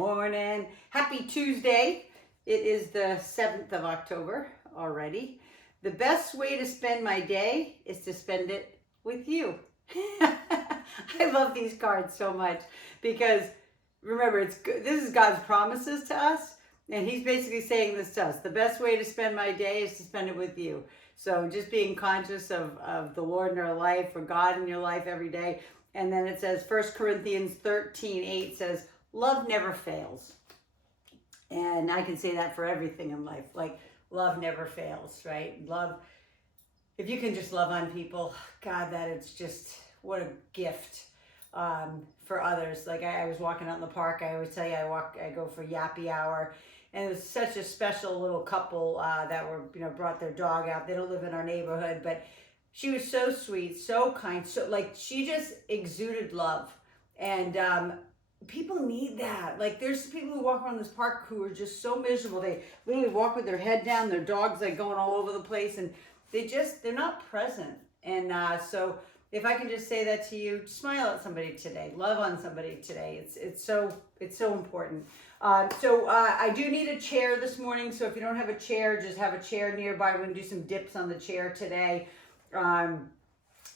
morning. Happy Tuesday. It is the 7th of October already. The best way to spend my day is to spend it with you. I love these cards so much because remember, this is God's promises to us, and he's basically saying this to us. The best way to spend my day is to spend it with you. So just being conscious of the Lord in our life, or God in your life every day. And then it says, 1 Corinthians 13:8 says, love never fails. And I can say that for everything in life. Like, love never fails, right? Love, if you can just love on people, God, that it's just, what a gift for others. Like I was walking out in the park. I always tell you, I go for yappy hour. And it was such a special little couple that were, brought their dog out. They don't live in our neighborhood, but she was so sweet, so kind. So like, she just exuded love. And people need that. Like, there's people who walk around this park who are just so miserable. They literally walk with their head down, their dog's like going all over the place, and they're not present. And so if I can just say that to you, smile at somebody today, love on somebody today. It's so important. I do need a chair this morning. So if you don't have a chair, just have a chair nearby. We're going to do some dips on the chair today.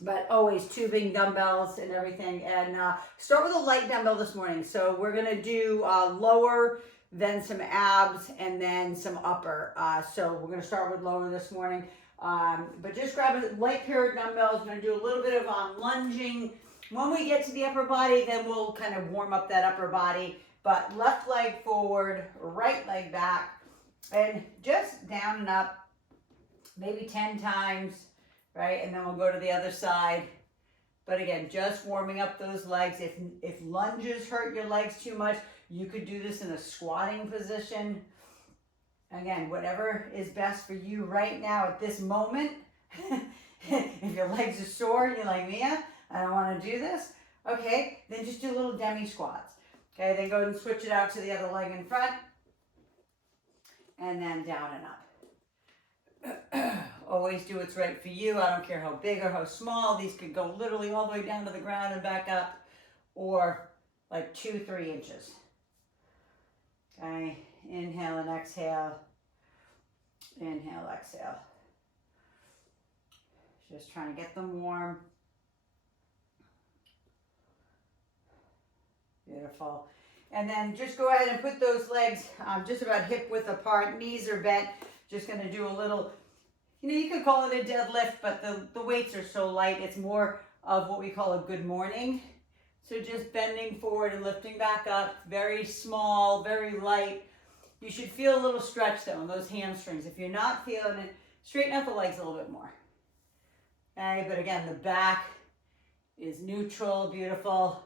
But always tubing, dumbbells, and everything. And start with a light dumbbell this morning. So we're going to do lower, then some abs, and then some upper. So we're going to start with lower this morning. But just grab a light pair of dumbbells. We're going to do a little bit of lunging. When we get to the upper body, then we'll kind of warm up that upper body. But left leg forward, right leg back, and just down and up, maybe 10 times. Right, and then we'll go to the other side. But again, just warming up those legs. If lunges hurt your legs too much, you could do this in a squatting position. Again, whatever is best for you right now at this moment. If your legs are sore and you're like, Mia, I don't want to do this. Okay, then just do little demi squats. Okay, then go ahead and switch it out to the other leg in front. And then down and up. Always do what's right for you. I don't care how big or how small. These could go literally all the way down to the ground and back up, or like 2-3 inches. Okay, inhale and exhale. Inhale, exhale. Just trying to get them warm. Beautiful. And then just go ahead and put those legs just about hip width apart. Knees are bent. Just going to do a little, you could call it a deadlift, but the weights are so light. It's more of what we call a good morning. So just bending forward and lifting back up. Very small, very light. You should feel a little stretch though in those hamstrings. If you're not feeling it, straighten out the legs a little bit more. Okay, but again, the back is neutral, beautiful.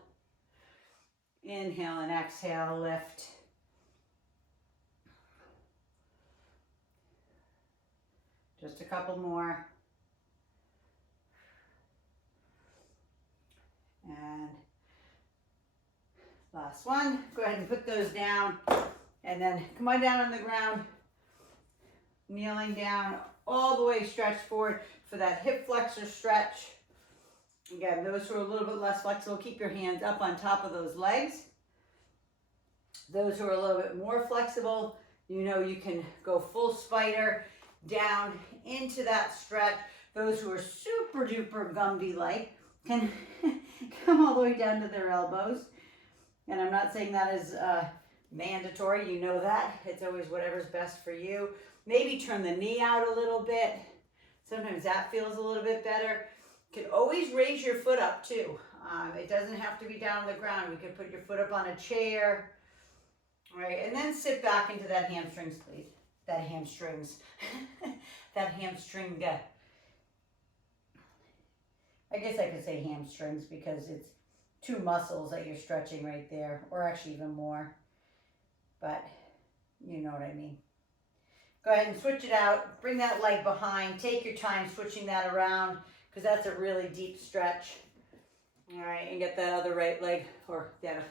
Inhale and exhale, lift. Just a couple more. And last one. Go ahead and put those down. And then come on down on the ground. Kneeling down all the way stretched forward for that hip flexor stretch. Again, those who are a little bit less flexible, keep your hands up on top of those legs. Those who are a little bit more flexible, you can go full spider down into that stretch. Those who are super duper Gumby like can come all the way down to their elbows. And I'm not saying that is mandatory, you know that. It's always whatever's best for you. Maybe turn the knee out a little bit. Sometimes that feels a little bit better. You can always raise your foot up too. It doesn't have to be down on the ground. You can put your foot up on a chair. All right, and then sit back into that hamstrings, please. That hamstrings. That hamstring. I guess I could say hamstrings because it's 2 muscles that you're stretching right there, or actually even more. But you know what I mean. Go ahead and switch it out. Bring that leg behind. Take your time switching that around because that's a really deep stretch. All right, and get that other right leg, or that.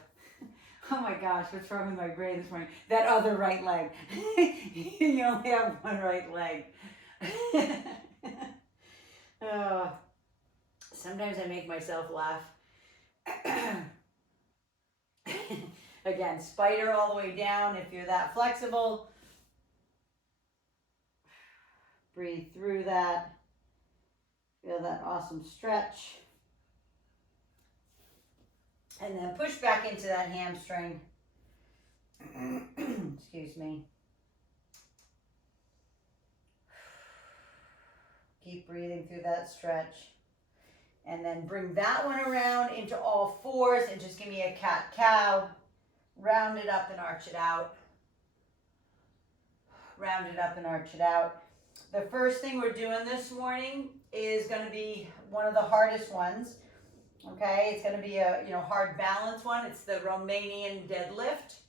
Oh my gosh, what's wrong with my brain this morning? That other right leg. You only have one right leg. Sometimes I make myself laugh. Again, spider all the way down if you're that flexible. Breathe through that. Feel that awesome stretch. And then push back into that hamstring. Excuse me. Keep breathing through that stretch. And then bring that one around into all fours and just give me a cat-cow. Round it up and arch it out. Round it up and arch it out. The first thing we're doing this morning is going to be one of the hardest ones. Okay, it's going to be a hard balance one. It's the Romanian Deadlift.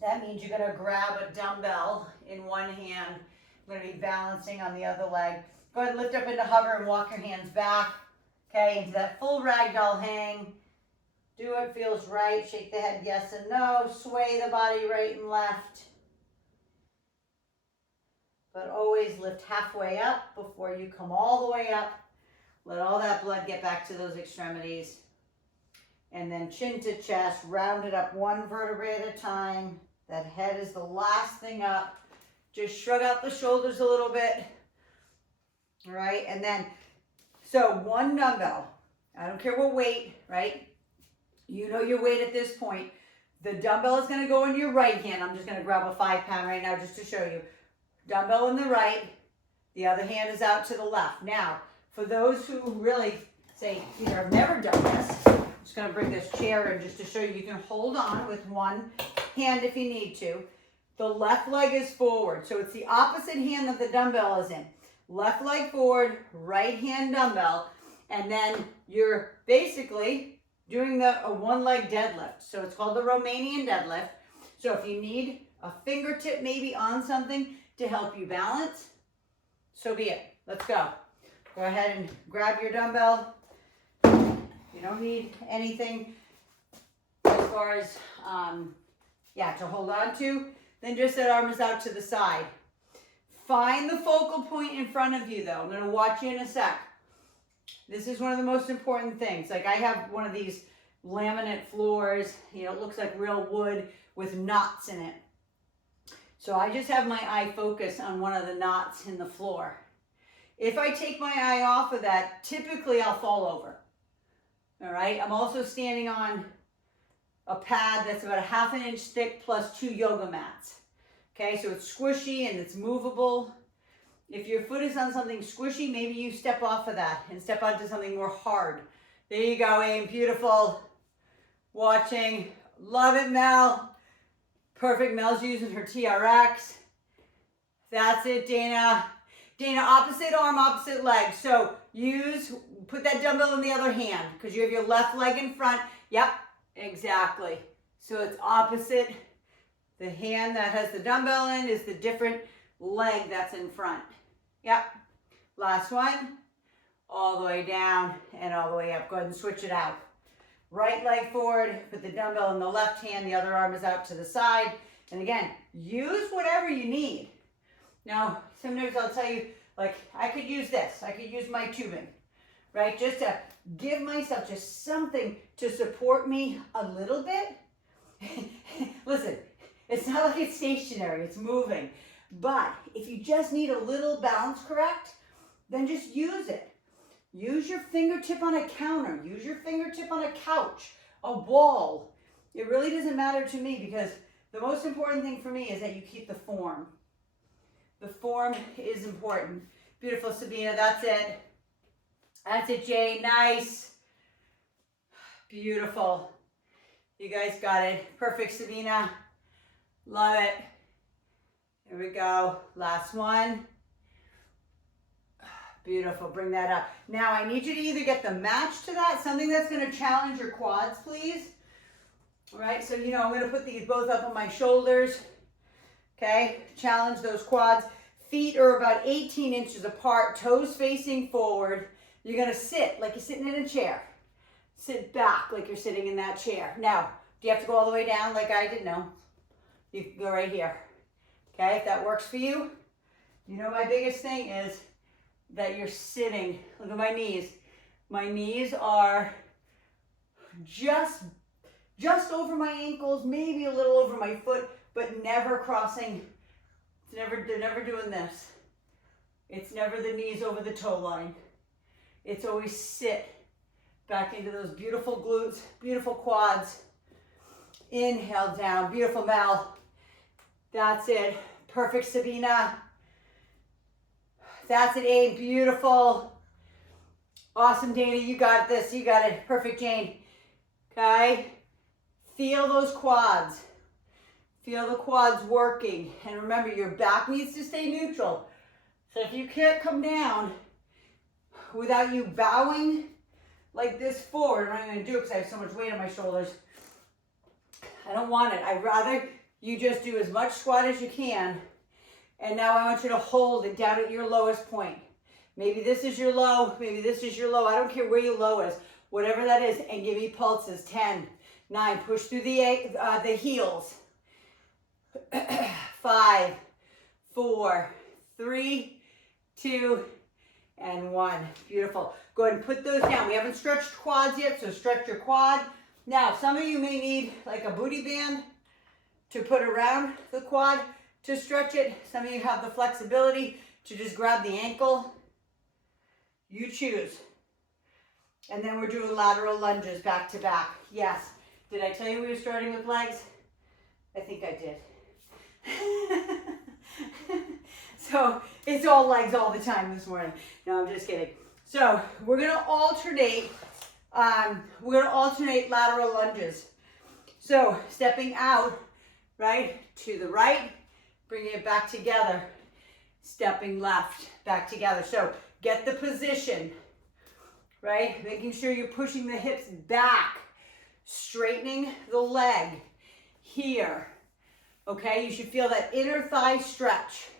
That means you're going to grab a dumbbell in one hand. I'm going to be balancing on the other leg. Go ahead and lift up into hover and walk your hands back. Okay, into that full ragdoll hang. Do what feels right. Shake the head yes and no. Sway the body right and left. But always lift halfway up before you come all the way up. Let all that blood get back to those extremities. And then chin to chest, round it up one vertebrae at a time. That head is the last thing up. Just shrug out the shoulders a little bit. All right, and then, so one dumbbell. I don't care what weight, right? You know your weight at this point. The dumbbell is going to go into your right hand. I'm just going to grab a 5-pound right now just to show you. Dumbbell in the right. The other hand is out to the left. Now, for those who really say, I've never done this, I'm just going to bring this chair in just to show you. You can hold on with one hand if you need to. The left leg is forward. So it's the opposite hand that the dumbbell is in. Left leg forward, right hand dumbbell. And then you're basically doing a one-leg deadlift. So it's called the Romanian Deadlift. So if you need a fingertip maybe on something to help you balance, so be it. Let's go. Go ahead and grab your dumbbell. You don't need anything as far as, to hold on to. Then just that arm is out to the side. Find the focal point in front of you though. I'm going to watch you in a sec. This is one of the most important things. Like I have one of these laminate floors, it looks like real wood with knots in it. So I just have my eye focus on one of the knots in the floor. If I take my eye off of that, typically I'll fall over. All right, I'm also standing on a pad that's about a ½ inch thick plus 2 yoga mats. Okay, so it's squishy and it's movable. If your foot is on something squishy, maybe you step off of that and step onto something more hard. There you go, Aim, beautiful. Watching, love it, Mel. Perfect, Mel's using her TRX. That's it, Dana. Dana, opposite arm, opposite leg. So put that dumbbell in the other hand because you have your left leg in front. Yep, exactly. So it's opposite. The hand that has the dumbbell in is the different leg that's in front. Yep. Last one. All the way down and all the way up. Go ahead and switch it out. Right leg forward, put the dumbbell in the left hand, the other arm is out to the side. And again, use whatever you need. Now, sometimes I'll tell you, like, I could use this. I could use my tubing, right? Just to give myself just something to support me a little bit. Listen, it's not like it's stationary, it's moving. But if you just need a little balance correct, then just use it. Use your fingertip on a counter. Use your fingertip on a couch, a wall. It really doesn't matter to me because the most important thing for me is that you keep the form. The form is important. Beautiful, Sabina. That's it. That's it, Jay. Nice. Beautiful. You guys got it. Perfect, Sabina. Love it. Here we go. Last one. Beautiful, bring that up. Now I need you to either get the match to that, something that's gonna challenge your quads, please. All right, so I'm gonna put these both up on my shoulders, okay? Challenge those quads. Feet are about 18 inches apart, toes facing forward. You're gonna sit like you're sitting in a chair. Sit back like you're sitting in that chair. Now, do you have to go all the way down like I did? No, you can go right here, okay? If that works for you. My biggest thing is that you're sitting. Look at my knees. My knees are just just over my ankles, maybe a little over my foot, but never crossing. They're never doing this. It's never the knees over the toe line. It's always sit back into those beautiful glutes, beautiful quads. Inhale down, beautiful Mel. That's it. Perfect, Sabina. That's it, Abe. Beautiful. Awesome, Dana. You got this. You got it. Perfect, Jane. Okay. Feel those quads. Feel the quads working. And remember, your back needs to stay neutral. So if you can't come down without you bowing like this forward, I'm not going to do it because I have so much weight on my shoulders. I don't want it. I'd rather you just do as much squat as you can. And now I want you to hold it down at your lowest point. Maybe this is your low. Maybe this is your low. I don't care where your low is. Whatever that is. And give me pulses. 10, 9. Push through the heels. 5, 4, 3, 2, and 1. Beautiful. Go ahead and put those down. We haven't stretched quads yet, so stretch your quad. Now, some of you may need like a booty band to put around the quad to stretch it. Some of you have the flexibility to just grab the ankle. You choose. And then we're doing lateral lunges back to back. Yes. Did I tell you we were starting with legs? I think I did. So it's all legs all the time this morning. No, I'm just kidding. So we're gonna alternate. Lateral lunges. So stepping out, right to the right, bringing it back together. Stepping left, back together. So get the position, right? Making sure you're pushing the hips back, straightening the leg here. Okay, you should feel that inner thigh stretch.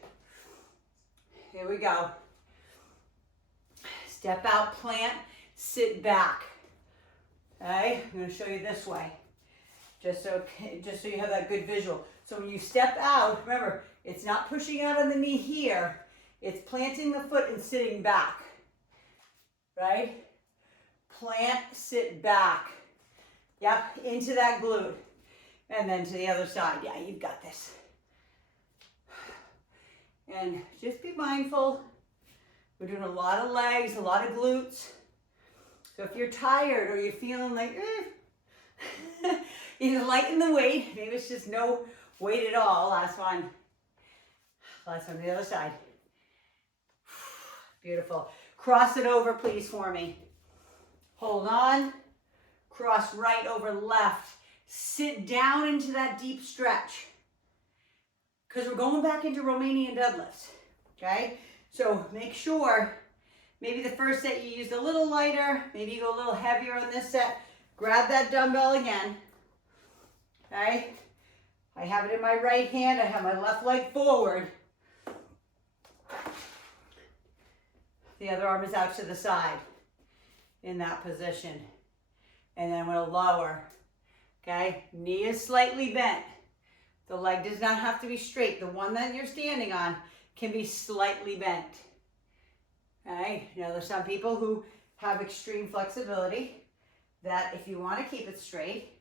Here we go. Step out, plant, sit back. Okay, I'm going to show you this way, just so you have that good visual. So when you step out, remember, it's not pushing out on the knee here. It's planting the foot and sitting back, right? Plant, sit back. Yep, into that glute. And then to the other side. Yeah, you've got this. And just be mindful. We're doing a lot of legs, a lot of glutes. So if you're tired or you're feeling like, either lighten the weight, maybe it's just no weight at all. Last one to the other side. Beautiful. Cross it over, please, for me. Hold on. Cross right over left. Sit down into that deep stretch. Because we're going back into Romanian deadlifts. Okay? So make sure, maybe the first set you used a little lighter, maybe you go a little heavier on this set. Grab that dumbbell again. Okay? I have it in my right hand, I have my left leg forward. The other arm is out to the side in that position. And then we'll lower. Okay? Knee is slightly bent. The leg does not have to be straight. The one that you're standing on can be slightly bent. Okay? Now there's some people who have extreme flexibility that if you want to keep it straight,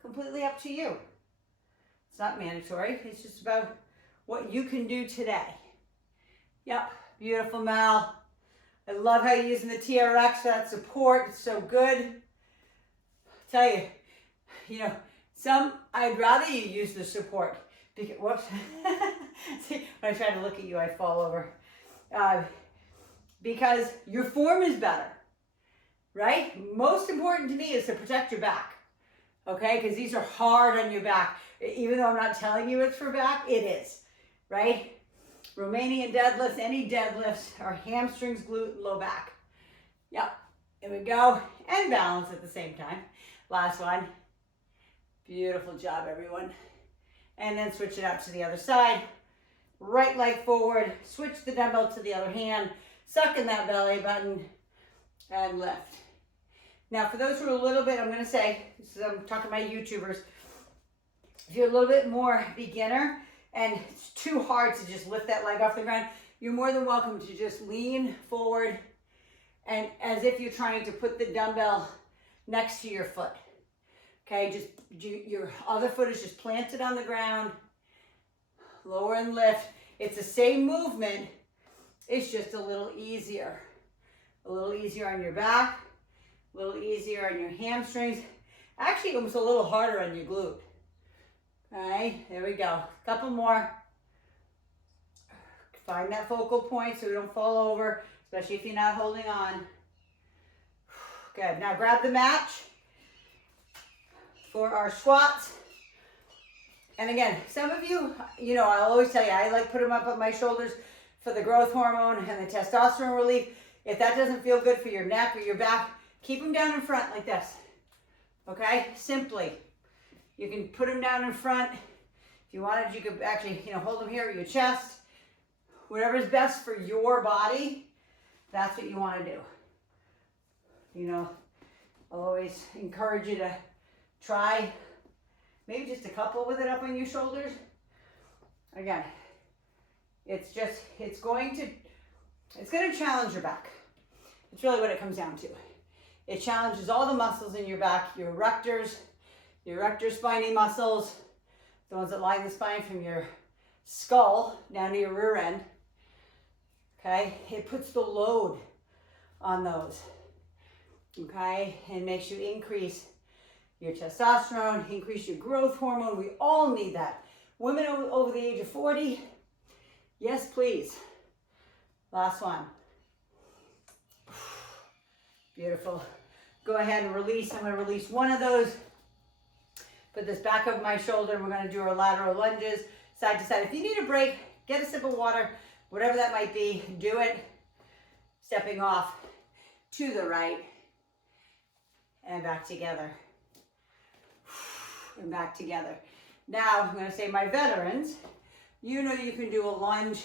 completely up to you. It's not mandatory. It's just about what you can do today. Yep. Beautiful, Mal. I love how you're using the TRX for that support. It's so good. I tell you, I'd rather you use the support. Because, whoops. See, when I try to look at you, I fall over. Because your form is better, right? Most important to me is to protect your back, okay? Because these are hard on your back. Even though I'm not telling you it's for back, it is, right? Romanian deadlifts, any deadlifts are hamstrings, glute, low back. Yep, here we go. And balance at the same time. Last one. Beautiful job, everyone. And then switch it up to the other side. Right leg forward, switch the dumbbell to the other hand, suck in that belly button, and lift. Now, for those who are a little bit, I'm going to say, I'm talking to my YouTubers, if you're a little bit more beginner and it's too hard to just lift that leg off the ground, you're more than welcome to just lean forward and as if you're trying to put the dumbbell next to your foot. Okay, just your other foot is just planted on the ground. Lower and lift. It's the same movement. It's just a little easier. A little easier on your back. A little easier on your hamstrings. Actually, almost a little harder on your glute. All right, there we go. Couple more. Find that focal point so we don't fall over, especially if you're not holding on. Good. Now grab the match for our squats. And again, some of you, you know, I'll always tell you, I like put them up on my shoulders for the growth hormone and the testosterone relief. If that doesn't feel good for your neck or your back, keep them down in front like this. Okay? Simply. You can put them down in front. If you wanted, you could actually, you know, hold them here at your chest. Whatever's best for your body, that's what you want to do. You know, I'll always encourage you to try maybe just a couple with it up on your shoulders. Again, it's going to challenge your back. It's really what it comes down to. It challenges all the muscles in your back, your erector spinae muscles, the ones that line the spine from your skull down to your rear end. Okay, it puts the load on those. Okay, and makes you increase your testosterone, increase your growth hormone. We all need that. Women over the age of 40, yes, please. Last one. Beautiful. Go ahead and release. I'm going to release one of those. Put this back over my shoulder, and we're going to do our lateral lunges, side to side. If you need a break, get a sip of water, whatever that might be, do it. Stepping off to the right and back together. And back together. Now, I'm going to say my veterans, you know you can do a lunge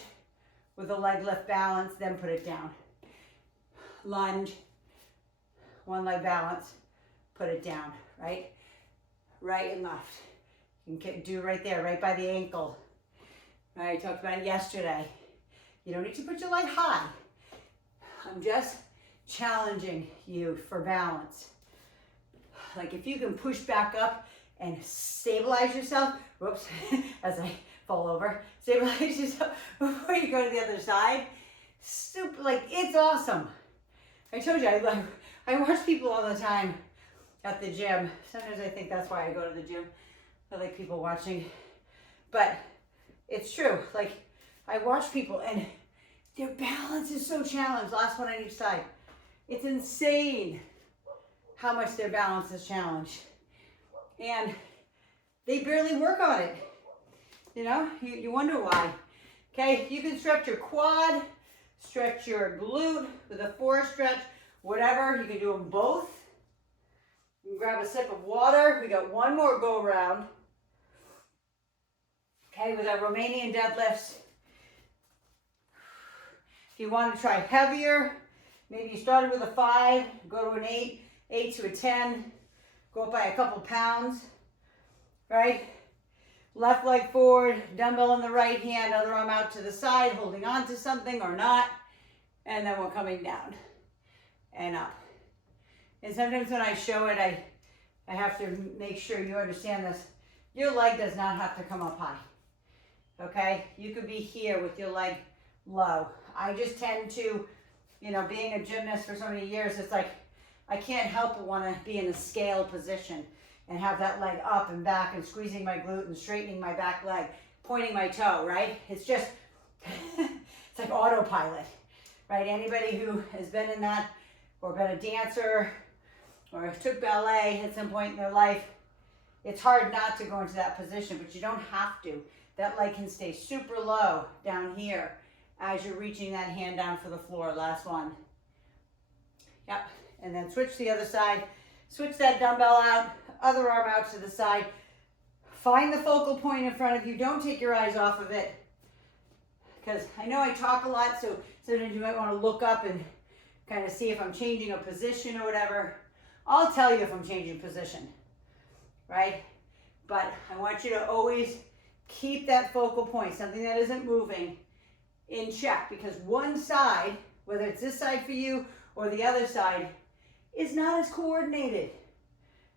with a leg lift balance, then put it down. Lunge, one leg balance, put it down, right? Right and left. You can do right there, right by the ankle. I talked about it yesterday. You don't need to put your leg high. I'm just challenging you for balance. Like if you can push back up and stabilize yourself, whoops, as I fall over, stabilize yourself before you go to the other side. Super, like it's awesome. I told you, I watch people all the time at the gym. Sometimes I think that's why I go to the gym. I like people watching, but it's true. Like I watch people and their balance is so challenged. Last one on each side. It's insane how much their balance is challenged. And they barely work on it. You know, you wonder why. Okay, you can stretch your quad, stretch your glute with a force stretch, whatever. You can do them both. You can grab a sip of water. We got one more go around. Okay, with our Romanian deadlifts. If you want to try heavier, maybe you started with a 5, go to an 8 to a 10, go up by a couple pounds, right? Left leg forward, dumbbell in the right hand, other arm out to the side, holding on to something or not, and then we're coming down and up. And sometimes when I show it, I have to make sure you understand this. Your leg does not have to come up high, okay? You could be here with your leg low. I just tend to, you know, being a gymnast for so many years, it's like I can't help but want to be in a scale position and have that leg up and back and squeezing my glute and straightening my back leg, pointing my toe, right? It's just, it's like autopilot, right? Anybody who has been in that or been a dancer or took ballet at some point in their life, it's hard not to go into that position, but you don't have to. That leg can stay super low down here as you're reaching that hand down for the floor. Last one. Yep. And then switch to the other side. Switch that dumbbell out, other arm out to the side. Find the focal point in front of you. Don't take your eyes off of it. Because I know I talk a lot, so sometimes you might want to look up and kind of see if I'm changing a position or whatever. I'll tell you if I'm changing position, right? But I want you to always keep that focal point, something that isn't moving, in check, because one side, whether it's this side for you or the other side, is not as coordinated,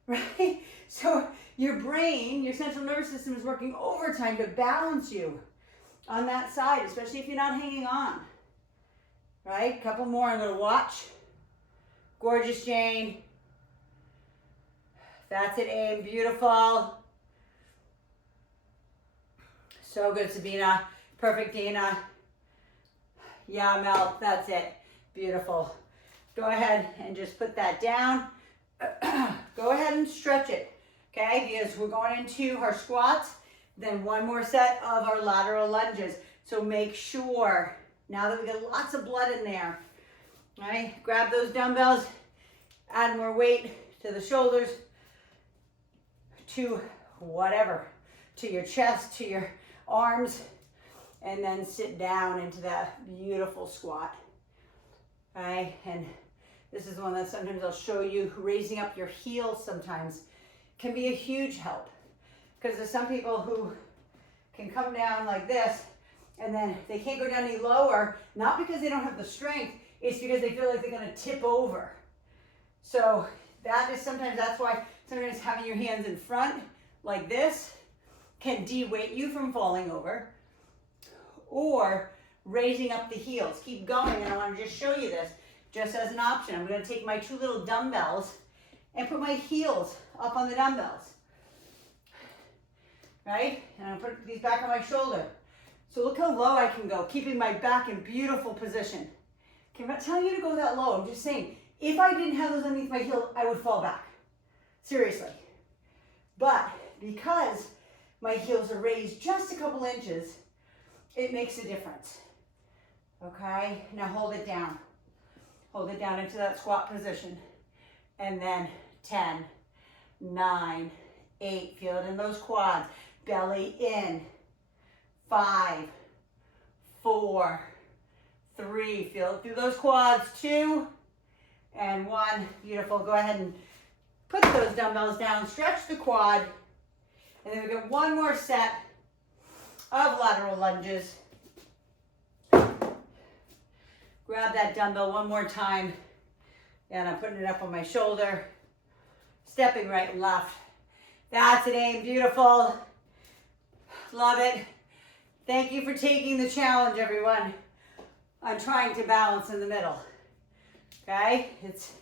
right? So your brain, your central nervous system is working overtime to balance you on that side, especially if you're not hanging on, right? Couple more, I'm gonna watch. Gorgeous, Jane. That's it, aim, beautiful. So good, Sabina. Perfect, Dina. Yeah, Mel, that's it. Beautiful. Go ahead and just put that down. Go ahead and stretch it, okay? Because we're going into our squats, then one more set of our lateral lunges. So make sure, now that we got lots of blood in there, right? Grab those dumbbells, add more weight to the shoulders, to whatever, to your chest, to your arms, and then sit down into that beautiful squat, right? And this is one that sometimes I'll show you. Raising up your heels sometimes can be a huge help, because there's some people who can come down like this and then they can't go down any lower, not because they don't have the strength, it's because they feel like they're gonna tip over. So that is sometimes, that's why sometimes having your hands in front like this can de-weight you from falling over, or raising up the heels. Keep going, and I want to just show you this just as an option. I'm going to take my two little dumbbells and put my heels up on the dumbbells, right? And I'll put these back on my shoulder. So look how low I can go, keeping my back in beautiful position. Okay, I'm not telling you to go that low. I'm just saying, if I didn't have those underneath my heel, I would fall back. Seriously. But because my heels are raised just a couple inches, it makes a difference. Okay, now hold it down. Hold it down into that squat position. And then 10, 9, 8, feel it in those quads. Belly in. 5, 4, 3, feel it through those quads. 2, and 1. Beautiful. Go ahead and put those dumbbells down, stretch the quad, and then we get one more set of lateral lunges. Grab that dumbbell one more time, and I'm putting it up on my shoulder, stepping right and left. That's it, aim, beautiful. Love it. Thank you for taking the challenge, everyone. I'm trying to balance in the middle, okay? It's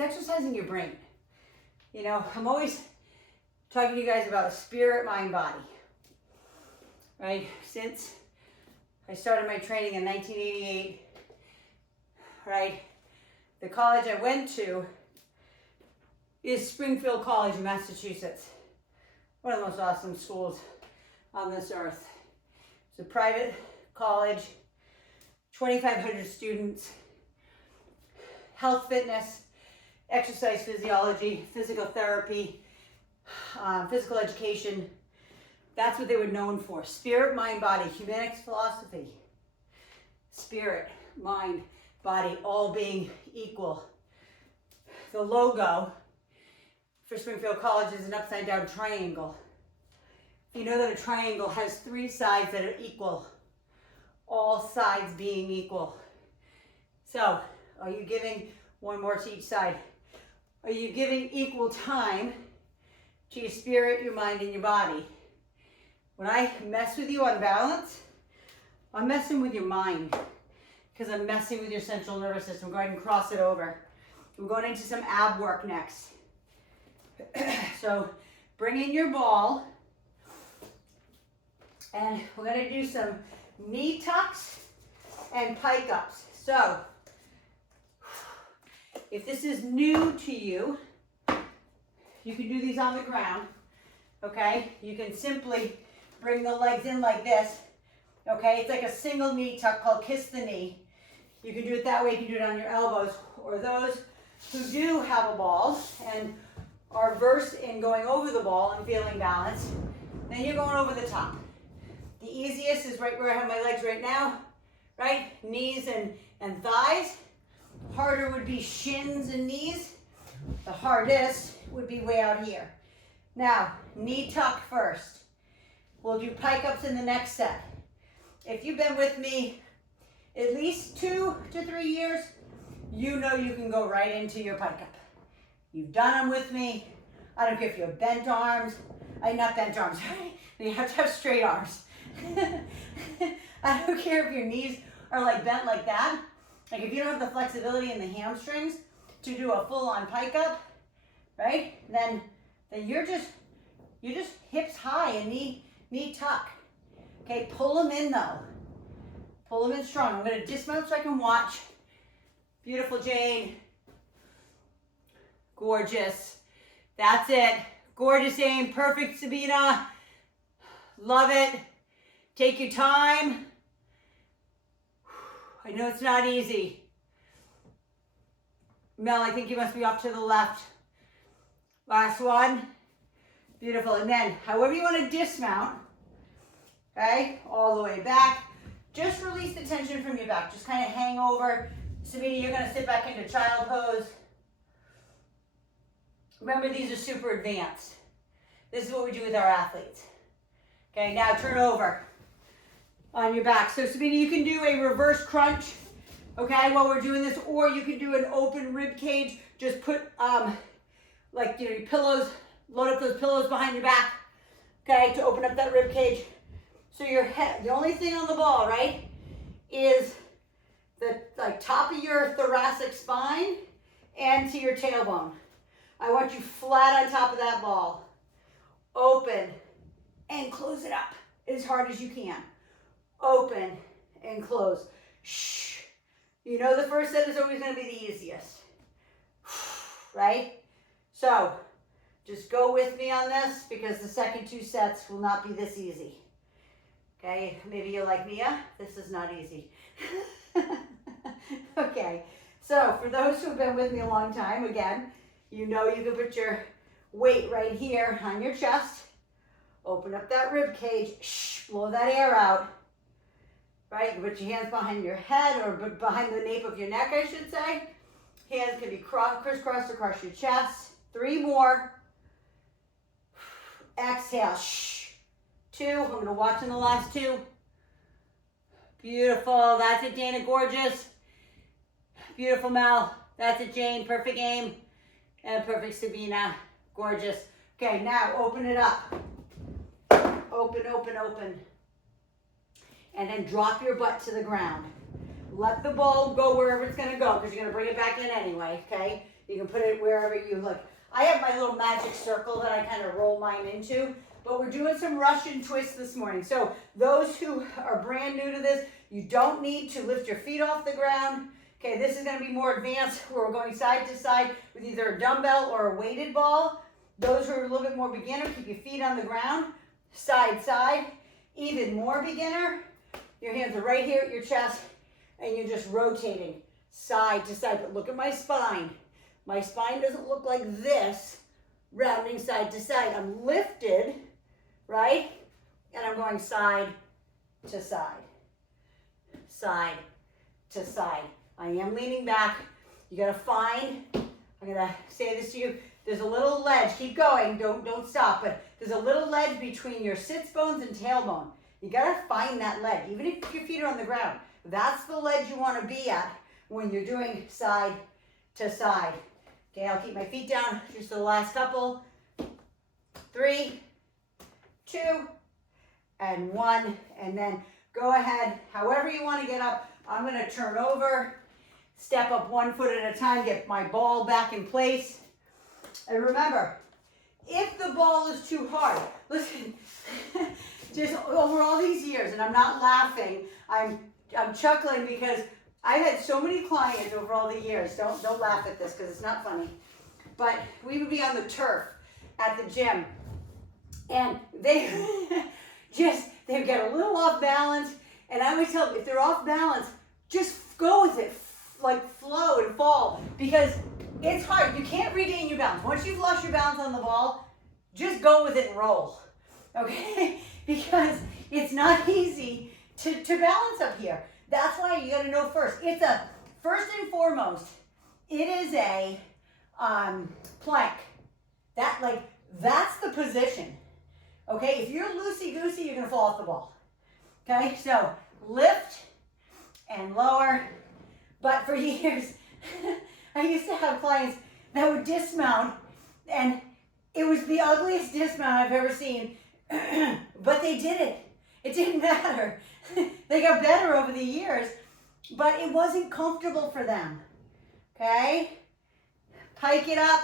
exercising your brain. You know, I'm always talking to you guys about spirit, mind, body, right? Since I started my training in 1988, right? The college I went to is Springfield College in Massachusetts. One of the most awesome schools on this earth. It's a private college, 2,500 students, health, fitness, exercise physiology, physical therapy, physical education. That's what they were known for. Spirit, mind, body, humanics philosophy. Spirit, mind, body, all being equal. The logo for Springfield College is an upside down triangle. You know that a triangle has 3 sides that are equal, all sides being equal. So, are you giving one more to each side? Are you giving equal time to your spirit, your mind, and your body? When I mess with you on balance, I'm messing with your mind, because I'm messing with your central nervous system. Go ahead and cross it over. We're going into some ab work next. So bring in your ball, and we're going to do some knee tucks and pike-ups. So if this is new to you, you can do these on the ground, okay? You can simply bring the legs in like this, okay? It's like a single knee tuck called kiss the knee. You can do it that way, you can do it on your elbows, or those who do have a ball and are versed in going over the ball and feeling balanced, then you're going over the top. The easiest is right where I have my legs right now, right? Knees and thighs. Harder would be shins and knees. The hardest would be way out here. Now, knee tuck first. We'll do pike-ups in the next set. If you've been with me at least 2 to 3 years, you know you can go right into your pike-up. You've done them with me. I don't care if you have bent arms. Not bent arms, you have to have straight arms. I don't care if your knees are like bent like that. Like if you don't have the flexibility in the hamstrings to do a full-on pike-up, right? Then you're just hips high and knee tuck. Okay, pull them in though. Pull them in strong. I'm gonna dismount so I can watch. Beautiful, Jane. Gorgeous. That's it. Gorgeous aim. Perfect, Sabina. Love it. Take your time. I know it's not easy. Mel, I think you must be off to the left. Last one. Beautiful. And then, however you want to dismount, okay, all the way back. Just release the tension from your back. Just kind of hang over. Sabina, you're going to sit back into child pose. Remember, these are super advanced. This is what we do with our athletes. Okay, now turn over on your back. So Sabina, you can do a reverse crunch, okay, while we're doing this, or you can do an open rib cage. Just put, like, your pillows, load up those pillows behind your back, okay, to open up that rib cage. So your head, the only thing on the ball, right, is the top of your thoracic spine and to your tailbone. I want you flat on top of that ball. Open and close it up as hard as you can. Open and close. Shh. You know the first set is always going to be the easiest. Right? So, just go with me on this because the second two sets will not be this easy. Okay? Maybe you're like Mia. This is not easy. Okay. So, for those who have been with me a long time, again, you know you can put your weight right here on your chest. Open up that rib cage. Shh, blow that air out. Right? You put your hands behind your head or behind the nape of your neck, I should say. Hands can be crisscrossed across your chest. 3 more. Exhale. Shh. 2. I'm going to watch in the last 2. Beautiful. That's it, Dana. Gorgeous. Beautiful, Mel. That's it, Jane. Perfect aim. And perfect, Sabina. Gorgeous. Okay, now open it up. Open, open, open. And then drop your butt to the ground. Let the ball go wherever it's going to go because you're going to bring it back in anyway, okay? You can put it wherever you like. I have my little magic circle that I kind of roll mine into, but we're doing some Russian twists this morning. So those who are brand new to this, you don't need to lift your feet off the ground. Okay, this is going to be more advanced where we're going side to side with either a dumbbell or a weighted ball. Those who are a little bit more beginner, keep your feet on the ground, side, side. Even more beginner, your hands are right here at your chest and you're just rotating side to side. But look at my spine. My spine doesn't look like this, rounding side to side. I'm lifted, right? And I'm going side to side, side to side. I am leaning back. You gotta find, I'm gonna say this to you, there's a little ledge, keep going, don't stop, but there's a little ledge between your sits bones and tailbone. You gotta find that ledge, even if your feet are on the ground. That's the ledge you wanna be at when you're doing side to side. Okay, I'll keep my feet down just the last couple. 3, 2, and 1, and then go ahead, however you wanna get up. I'm gonna turn over, step up 1 foot at a time, get my ball back in place. And remember, if the ball is too hard, listen, just over all these years, and I'm not laughing, I'm chuckling because I've had so many clients over all the years. Don't laugh at this because it's not funny. But we would be on the turf at the gym, and they would get a little off balance. And I always tell them, if they're off balance, just go with it, like flow and fall, because it's hard. You can't regain your balance. Once you've lost your balance on the ball, just go with it and roll, okay? Because it's not easy to balance up here. That's why you gotta know first. It's first and foremost, it is a plank. That's the position, okay? If you're loosey-goosey, you're gonna fall off the ball, okay? So lift and lower. But for years, I used to have clients, that would dismount, and it was the ugliest dismount I've ever seen, but they did it. It didn't matter. They got better over the years, but it wasn't comfortable for them, okay? Pike it up,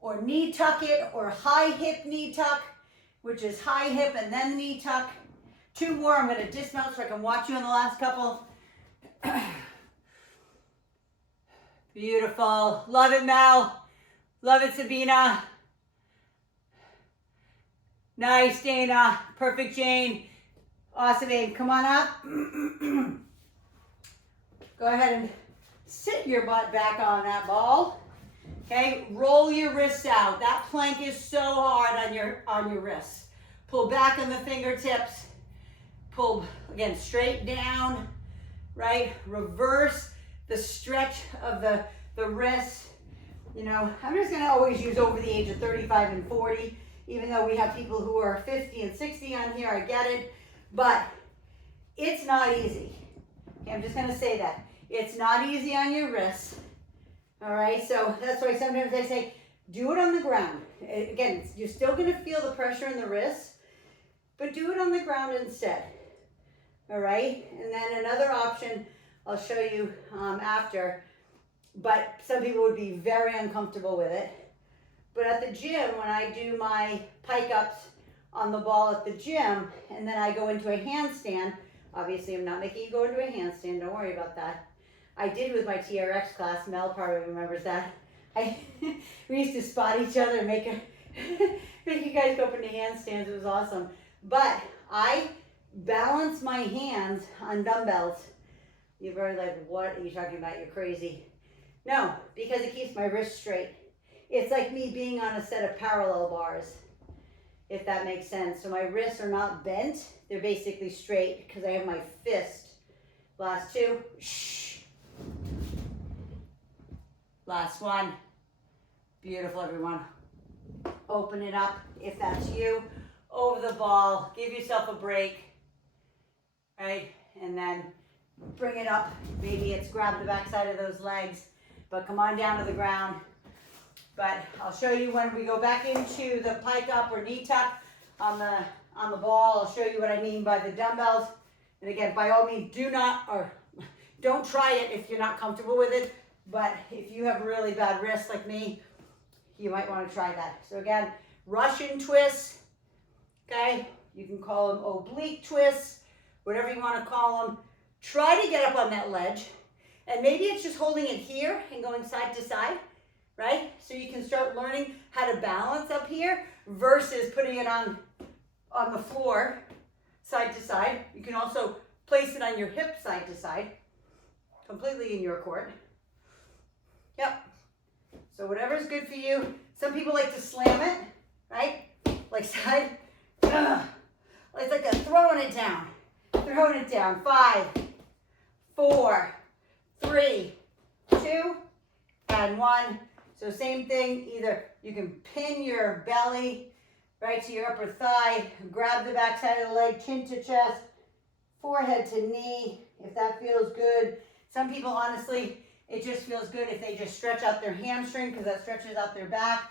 or knee tuck it, or high hip knee tuck, which is high hip and then knee tuck. 2 more, I'm gonna dismount so I can watch you on the last couple. Beautiful, love it, Mel. Love it, Sabina. Nice, Dana. Perfect, Jane. Awesome, Abe. Come on up. Go ahead and sit your butt back on that ball. Okay, roll your wrists out. That plank is so hard on your wrists. Pull back on the fingertips. Pull, again, straight down, right? Reverse the stretch of the wrists. You know, I'm just going to always use over the age of 35 and 40, even though we have people who are 50 and 60 on here. I get it, but it's not easy. Okay, I'm just going to say that. It's not easy on your wrists. All right, so that's why sometimes I say, do it on the ground. Again, you're still going to feel the pressure in the wrists, but do it on the ground instead. All right, and then another option I'll show you after, but some people would be very uncomfortable with it. But at the gym, when I do my pike-ups on the ball at the gym, and then I go into a handstand, obviously I'm not making you go into a handstand, don't worry about that. I did with my TRX class, Mel probably remembers that. We used to spot each other and make you guys go up into handstands, it was awesome. But I balance my hands on dumbbells. You're very like, what are you talking about? You're crazy. No, because it keeps my wrist straight. It's like me being on a set of parallel bars, if that makes sense. So my wrists are not bent. They're basically straight because I have my fist. Last 2. Shh. Last one. Beautiful, everyone. Open it up if that's you. Over the ball. Give yourself a break. Right? And then bring it up. Maybe it's grab the backside of those legs. But come on down to the ground. But I'll show you when we go back into the pike up or knee tuck on the ball. I'll show you what I mean by the dumbbells. And again, by all means, don't try it if you're not comfortable with it. But if you have really bad wrists like me, you might want to try that. So again, Russian twists. Okay, you can call them oblique twists, whatever you want to call them. Try to get up on that ledge. And maybe it's just holding it here and going side to side, right? So you can start learning how to balance up here versus putting it on the floor, side to side. You can also place it on your hip side to side, completely in your court. Yep. So whatever's good for you. Some people like to slam it, right? Like side. It's like a throwing it down. Throwing it down. 5, 4, 3, 2, and 1. So same thing, either you can pin your belly right to your upper thigh, grab the back side of the leg, chin to chest, forehead to knee, if that feels good. Some people, honestly, it just feels good if they just stretch out their hamstring because that stretches out their back.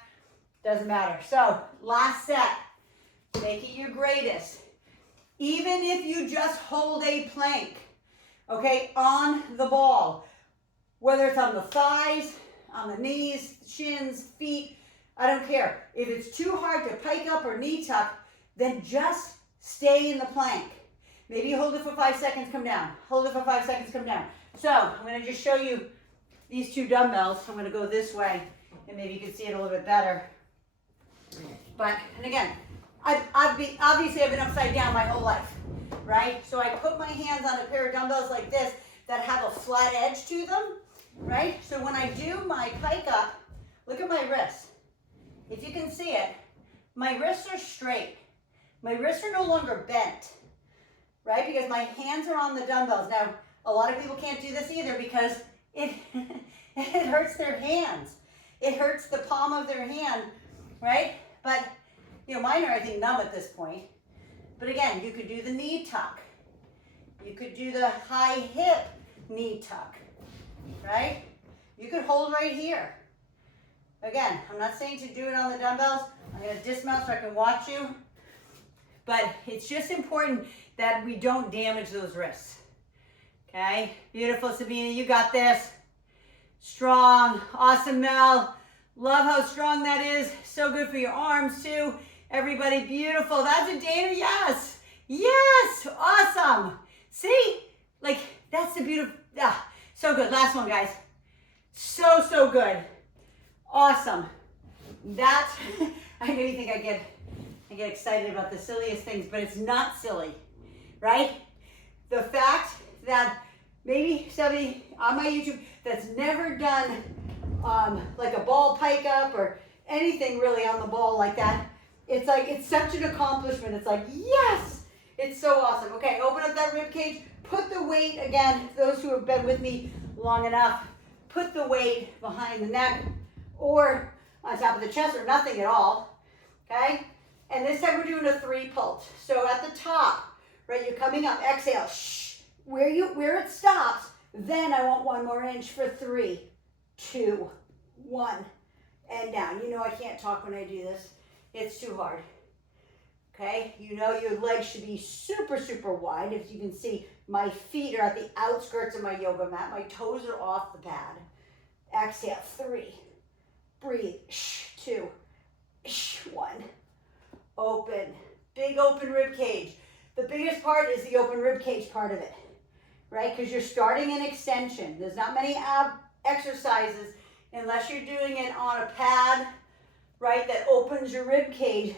Doesn't matter. So last set, make it your greatest. Even if you just hold a plank, okay, on the ball, whether it's on the thighs, on the knees, shins, feet, I don't care. If it's too hard to pike up or knee tuck, then just stay in the plank. Maybe you hold it for 5 seconds, come down. Hold it for 5 seconds, come down. So I'm going to just show you these 2 dumbbells. I'm going to go this way, and maybe you can see it a little bit better. But, and again, obviously I've been upside down my whole life, right? So I put my hands on a pair of dumbbells like this that have a flat edge to them, right? So when I do my pike up, look at my wrists. If you can see it, my wrists are straight. My wrists are no longer bent, right? Because my hands are on the dumbbells. Now, a lot of people can't do this either because it hurts their hands. It hurts the palm of their hand, right? But, you know, mine are, I think, numb at this point. But again, you could do the knee tuck. You could do the high hip knee tuck, right? You could hold right here, Again, I'm not saying to do it on the dumbbells. I'm going to dismount so I can watch you. But it's just important that we don't damage those wrists. Okay, beautiful, Sabina, you got this. Strong, awesome, Mel. Love how strong that is. So good for your arms too. Everybody, beautiful. That's a Dana, yes. Yes, awesome. See, like that's the beautiful, so good. Last one, guys. So good. Awesome. That, I know you think I get excited about the silliest things, but it's not silly, right? The fact that maybe somebody on my YouTube that's never done like a ball Pike-Up or anything really on the ball like that, it's like, it's such an accomplishment. It's like, yes, it's so awesome. Okay, open up that rib cage, put the weight, again, those who have been with me long enough, put the weight behind the neck or on top of the chest or nothing at all, okay? And this time we're doing a 3 pulse. So at the top, right, you're coming up, exhale, where it stops, then I want 1 more inch for 3, 2, 1, and down. You know I can't talk when I do this. It's too hard. Okay, you know your legs should be super wide. If you can see, my feet are at the outskirts of my yoga mat. My toes are off the pad. Exhale, 3, breathe, 2, 1. Open, big open rib cage. The biggest part is the open rib cage part of it, right? Because you're starting an extension. There's not many ab exercises unless you're doing it on a pad, right, that opens your rib cage,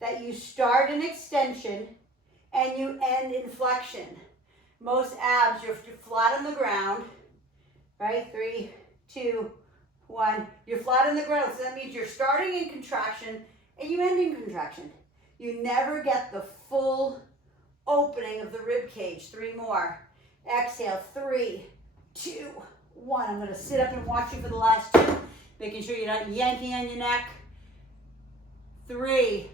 that you start an extension and you end in flexion. Most abs, you're flat on the ground, right? 3, 2, 1. You're flat on the ground, so that means you're starting in contraction and you end in contraction. You never get the full opening of the rib cage. 3 more. Exhale, 3, 2, 1. I'm gonna sit up and watch you for the last 2, making sure you're not yanking on your neck. 3,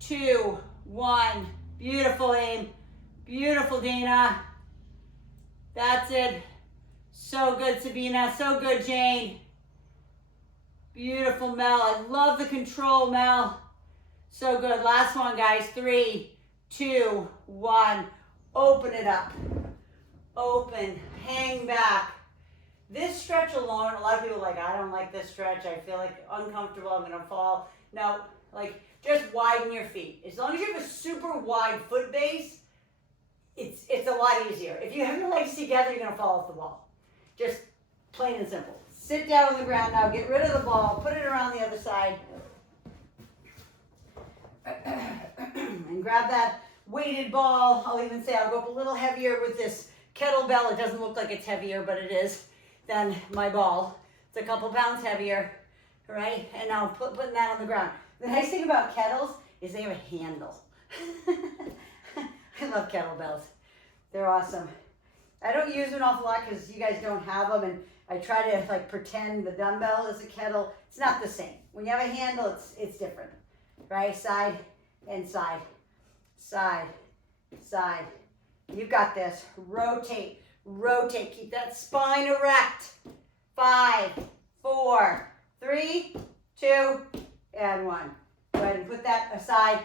2, 1. Beautiful, Aim. Beautiful, Dana. That's it. So good, Sabina. So good, Jane. Beautiful, Mel. I love the control, Mel. So good. Last one, guys. 3, 2, 1. Open it up. Open. Hang back. This stretch alone, a lot of people are like, I don't like this stretch. I feel like uncomfortable. I'm going to fall. No, like, just widen your feet. As long as you have a super wide foot base, it's a lot easier. If you have your legs together, you're going to fall off the ball. Just plain and simple. Sit down on the ground now. Get rid of the ball. Put it around the other side. And grab that weighted ball. I'll even say I'll go up a little heavier with this kettlebell. It doesn't look like it's heavier, but it is, than my ball. It's a couple pounds heavier, right? And now putting that on the ground. The nice thing about kettles is they have a handle. I love kettlebells. They're awesome. I don't use them an awful lot because you guys don't have them, and I try to like pretend the dumbbell is a kettle. It's not the same. When you have a handle, it's different, right? Side and side, side, side. You got this. Rotate, rotate. Keep that spine erect. 5, 4, 3, 2, and 1. Go ahead and put that aside.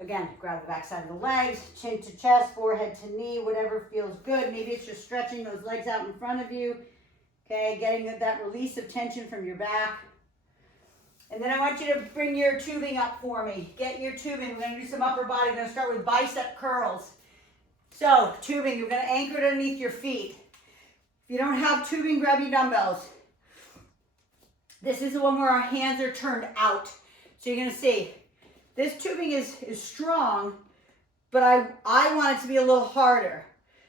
Again, grab the back side of the legs, chin to chest, forehead to knee, whatever feels good. Maybe it's just stretching those legs out in front of you. Okay, getting that release of tension from your back. And then I want you to bring your tubing up for me. Get your tubing. We're going to do some upper body. We're going to start with bicep curls. So, tubing, you're going to anchor it underneath your feet. If you don't have tubing, grab your dumbbells. This is the one where our hands are turned out. So you're going to see, this tubing is strong, but I want it to be a little harder.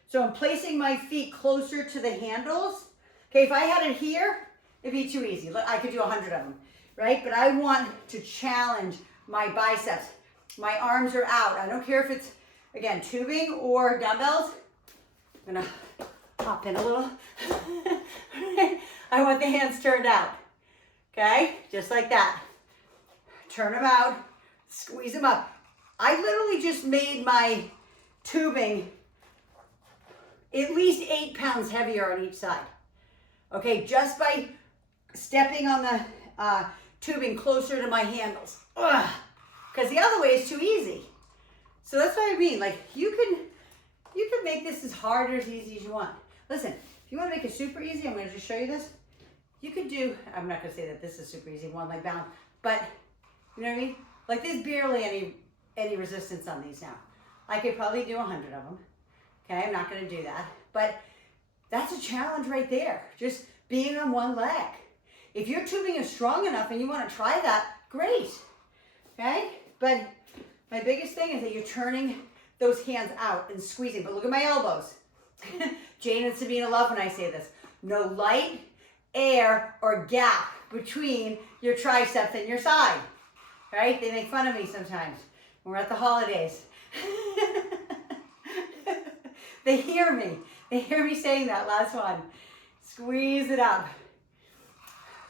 So I'm placing my feet closer to the handles. Okay, if I had it here, it'd be too easy. I could do 100 of them, right? But I want to challenge my biceps. My arms are out. I don't care if it's, again, tubing or dumbbells. I'm gonna hop in a little. I want the hands turned out. Okay, just like that. Turn them out, squeeze them up. I literally just made my tubing at least 8 pounds heavier on each side. Okay, just by stepping on the tubing closer to my handles. Because the other way is too easy. So that's what I mean. Like you can make this as hard or as easy as you want. Listen, if you want to make it super easy, I'm going to just show you this. You could do, I'm not going to say that this is super easy, one leg balance, but you know what I mean? Like there's barely any resistance on these now. I could probably do 100 of them. Okay, I'm not going to do that. But that's a challenge right there. Just being on one leg. If your tubing is strong enough and you want to try that, great. Okay, but my biggest thing is that you're turning those hands out and squeezing. But look at my elbows. Jane and Sabina love when I say this. No light, air, or gap between your triceps and your side. Right? They make fun of me sometimes when we're at the holidays. They hear me. They hear me saying that last one. Squeeze it up.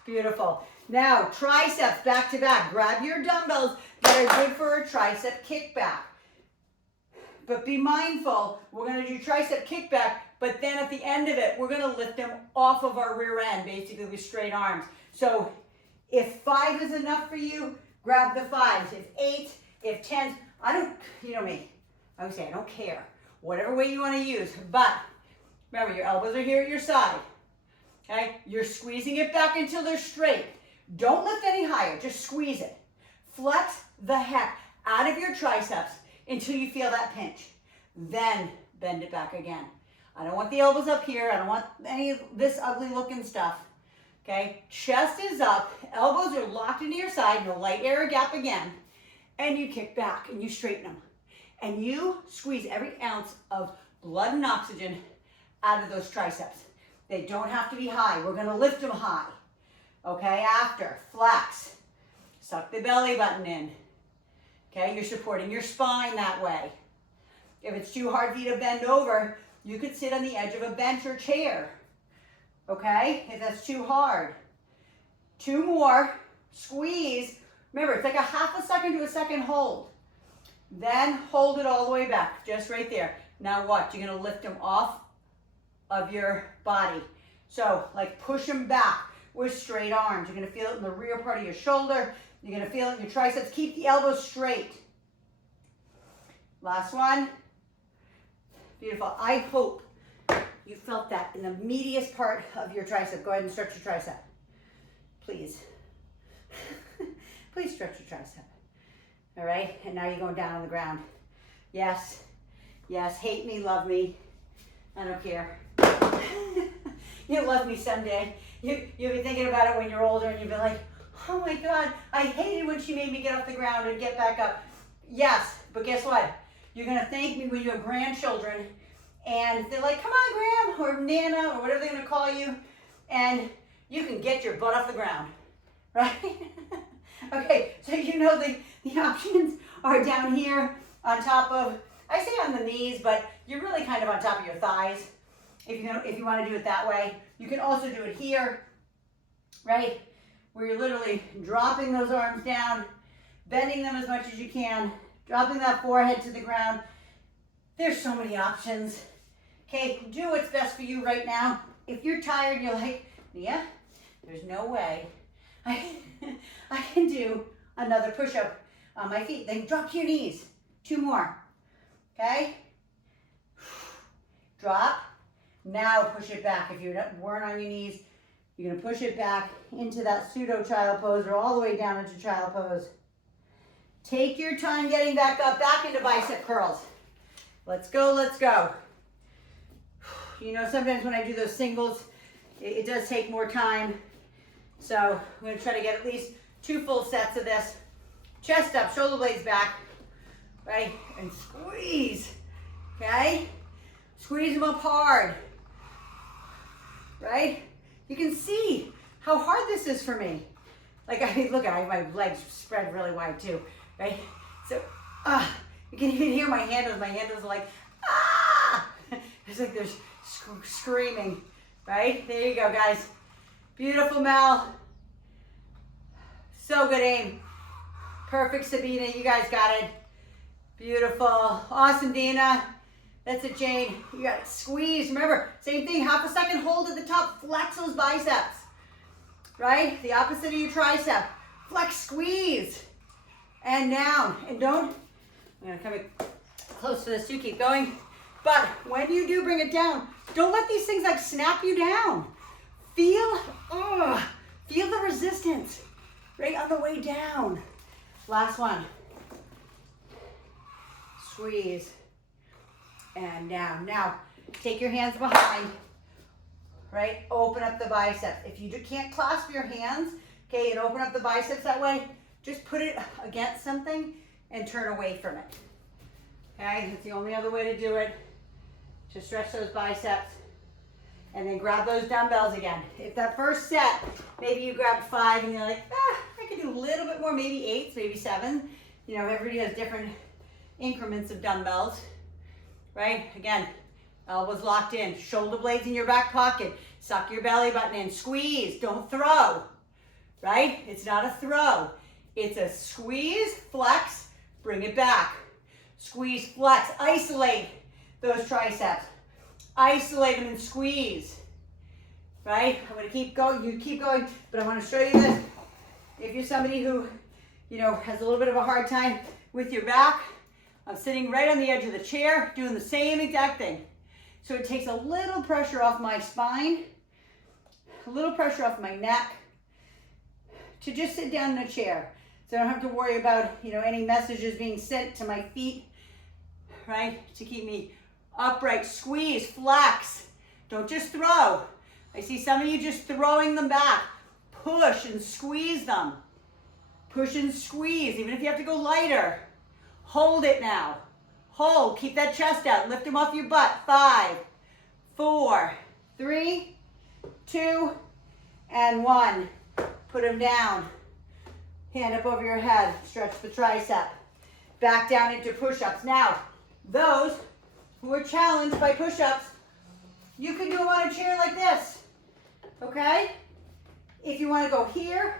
Beautiful. Now, triceps back to back. Grab your dumbbells that are good for a tricep kickback. But be mindful, we're going to do tricep kickback, but then at the end of it, we're going to lift them off of our rear end, basically with straight arms. So if 5 is enough for you, grab the 5s. If 8, if 10, I don't, you know me, I would say I don't care. Whatever way you want to use, but remember your elbows are here at your side. Okay, you're squeezing it back until they're straight. Don't lift any higher, just squeeze it. Flex the heck out of your triceps until you feel that pinch. Then bend it back again. I don't want the elbows up here. I don't want any of this ugly looking stuff. Okay, chest is up, elbows are locked into your side, no light air or gap again, and you kick back and you straighten them. And you squeeze every ounce of blood and oxygen out of those triceps. They don't have to be high. We're going to lift them high. Okay, after, flex. Suck the belly button in. Okay, you're supporting your spine that way. If it's too hard for you to bend over, you could sit on the edge of a bench or chair. Okay, if that's too hard. 2 more, squeeze. Remember, it's like a half a second to a second hold. Then hold it all the way back, just right there. Now watch, you're going to lift them off of your body. So, like push them back with straight arms. You're going to feel it in the rear part of your shoulder. You're going to feel it in your triceps. Keep the elbows straight. Last one. Beautiful. I hope you felt that in the meatiest part of your tricep. Go ahead and stretch your tricep. Please. Please stretch your tricep. All right, and now you're going down on the ground. Yes, yes, hate me, love me. I don't care. You'll love me someday. You'll be thinking about it when you're older and you'll be like, oh my God, I hated when she made me get off the ground and get back up. Yes, but guess what? You're gonna thank me when you have grandchildren and they're like, come on, Gram, or Nana, or whatever they're gonna call you, and you can get your butt off the ground, right? Okay, so you know the options are down here on top of, I say on the knees, but you're really kind of on top of your thighs if you want to do it that way. You can also do it here, right? Where you're literally dropping those arms down, bending them as much as you can, dropping that forehead to the ground. There's so many options. Okay, do what's best for you right now. If you're tired, you're like, Nia, there's no way I can do another push-up on my feet. Then drop to your knees. 2 more. Okay? Drop. Now push it back. If you weren't on your knees, you're going to push it back into that pseudo child pose or all the way down into child pose. Take your time getting back up, back into bicep curls. Let's go, let's go. You know, sometimes when I do those singles, it does take more time. So I'm going to try to get at least 2 full sets of this. Chest up, shoulder blades back, right? And squeeze, okay? Squeeze them up hard, right? You can see how hard this is for me. Like, I mean, look, I have my legs spread really wide too, right? So, you can even hear my handles. My handles are like, ah! It's like they're screaming, right? There you go, guys. Beautiful, Mel. So good aim. Perfect, Sabina. You guys got it. Beautiful. Awesome, Dina. That's it, Jane. You got it. Squeeze. Remember, same thing. Half a second hold at the top. Flex those biceps. right? The opposite of your tricep. Flex, squeeze, and down. And don't, I'm gonna come in close to this, you keep going. But when you do bring it down, don't let these things like snap you down. Feel the resistance right on the way down. Last one. Squeeze and down. Now, take your hands behind, right? Open up the biceps. If you can't clasp your hands, okay, and open up the biceps that way, just put it against something and turn away from it. Okay, that's the only other way to do it. Just stretch those biceps and then grab those dumbbells again. If that first set, maybe you grabbed 5 and you're like, I could do a little bit more, maybe 8s, maybe 7. You know, everybody has different increments of dumbbells, right? Again, elbows locked in, shoulder blades in your back pocket, suck your belly button in, squeeze, don't throw, right? It's not a throw. It's a squeeze, flex, bring it back. Squeeze, flex, isolate those triceps. Isolate them and squeeze, right? I'm gonna keep going, you keep going, but I wanna show you this. If you're somebody who, you know, has a little bit of a hard time with your back, I'm sitting right on the edge of the chair, doing the same exact thing. So it takes a little pressure off my spine, a little pressure off my neck, to just sit down in a chair. So I don't have to worry about, you know, any messages being sent to my feet, right? To keep me upright. Squeeze, flex. Don't just throw. I see some of you just throwing them back. Push and squeeze them. Push and squeeze, even if you have to go lighter. Hold it now. Hold, keep that chest out. Lift them off your butt. 5, 4, 3, 2, and 1. Put them down. Hand up over your head. Stretch the tricep. Back down into push-ups. Now, those who are challenged by push-ups, you can do them on a chair like this, okay? If you want to go here,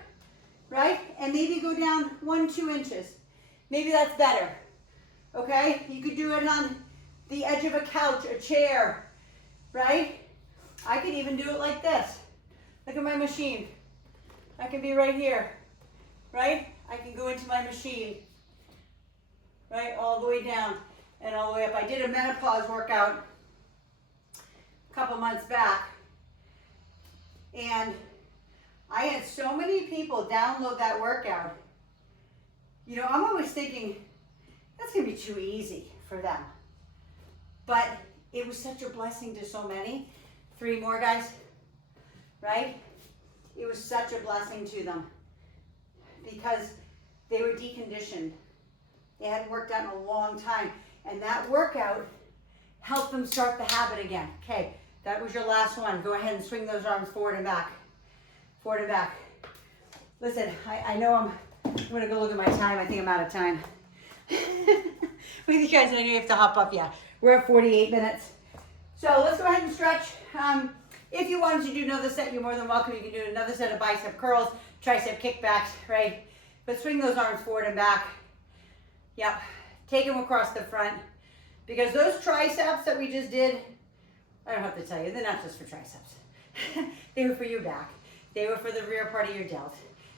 right, and maybe go down 1-2 inches, maybe that's better, okay? You could do it on the edge of a couch, a chair, right? I could even do it like this. Look at my machine. I can be right here, right? I can go into my machine, right, all the way down and all the way up. I did a menopause workout a couple months back, and I had so many people download that workout. You know, I'm always thinking, that's gonna be too easy for them. But it was such a blessing to so many. 3 more, guys, right? It was such a blessing to them because they were deconditioned. They hadn't worked out in a long time. And that workout helped them start the habit again. Okay, that was your last one. Go ahead and swing those arms forward and back. Forward and back. Listen, I know I'm gonna go look at my time. I think I'm out of time. With you guys, I know you have to hop up. Yeah, we're at 48 minutes. So let's go ahead and stretch. If you wanted to do another set, you're more than welcome. You can do another set of bicep curls, tricep kickbacks, right? But swing those arms forward and back. Yep. Take them across the front, because those triceps that we just did, I don't have to tell you, they're not just for triceps. They were for your back. They were for the rear part of your delt.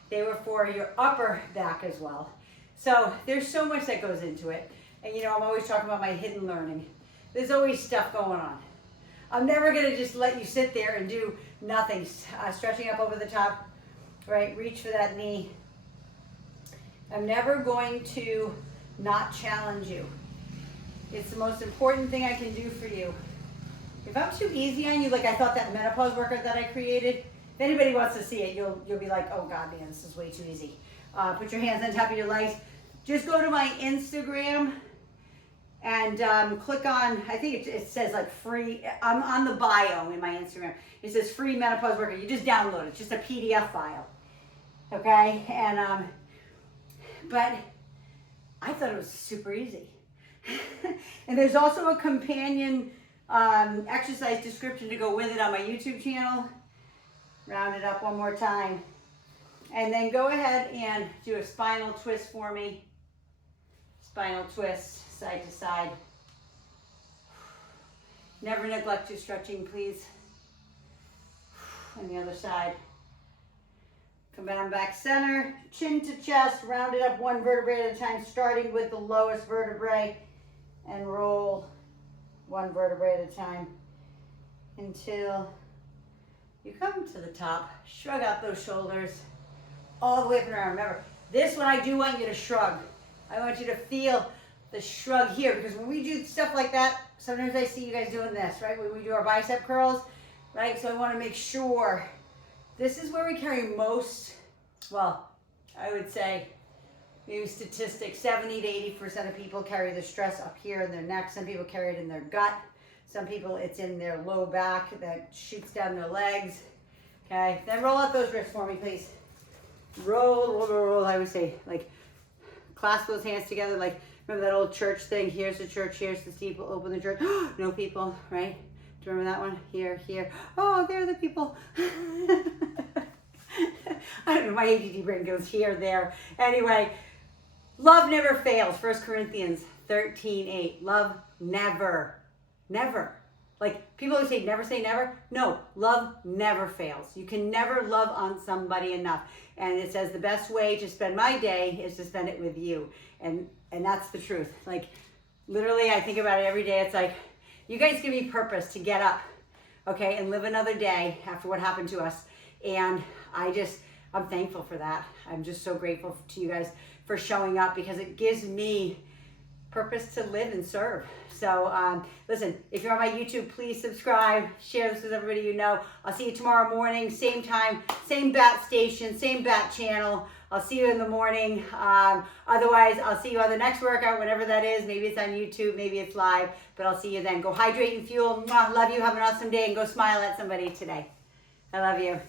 They were for your upper back as well. So there's so much that goes into it. And you know, I'm always talking about my hidden learning. There's always stuff going on. I'm never gonna just let you sit there and do nothing. Stretching up over the top, right? Reach for that knee. I'm never going to not challenge you. It's the most important thing I can do for you. If I'm too easy on you, like I thought that menopause workout that I created, if anybody wants to see it, you'll be like, oh God, man, this is way too easy. Put your hands on top of your legs. Just go to my Instagram and click on, I think it says like free, I'm on the bio in my Instagram. It says free menopause workout. You just download it. It's just a PDF file. Okay? And, but I thought it was super easy. And there's also a companion exercise description to go with it on my YouTube channel. Round it up one more time. And then go ahead and do a spinal twist for me. Spinal twist, side to side. Never neglect your stretching, please. On the other side. Come down back center, chin to chest, round it up one vertebrae at a time, starting with the lowest vertebrae, and roll one vertebrae at a time until you come to the top. Shrug out those shoulders all the way up and around. Remember, this one I do want you to shrug. I want you to feel the shrug here, because when we do stuff like that, sometimes I see you guys doing this, right? When we do our bicep curls, right? So I want to make sure this is where we carry most, well, I would say, maybe statistics, 70 to 80% of people carry the stress up here in their neck. Some people carry it in their gut. Some people, it's in their low back that shoots down their legs. Okay, then roll out those wrists for me, please. Roll, roll, roll, roll. I would say, like, clasp those hands together. Like, remember that old church thing? Here's the church, here's the steeple, open the church. No people, right? Do you remember that one? Here, here. Oh, there are the people. I don't know, my ADD brain goes here, there. Anyway, love never fails. 1 Corinthians 13:8. Love never, never. Like, people always say never. No, love never fails. You can never love on somebody enough. And it says the best way to spend my day is to spend it with you. And that's the truth. Like, literally, I think about it every day. It's like, you guys give me purpose to get up, okay, and live another day after what happened to us. And I'm thankful for that. I'm just so grateful to you guys for showing up, because it gives me purpose to live and serve. So listen, if you're on my YouTube, please subscribe, share this with everybody you know. I'll see you tomorrow morning, same time, same bat station, same bat channel. I'll see you in the morning. Otherwise, I'll see you on the next workout, whatever that is. Maybe it's on YouTube, maybe it's live, but I'll see you then. Go hydrate and fuel. Mwah, love you. Have an awesome day, and go smile at somebody today. I love you.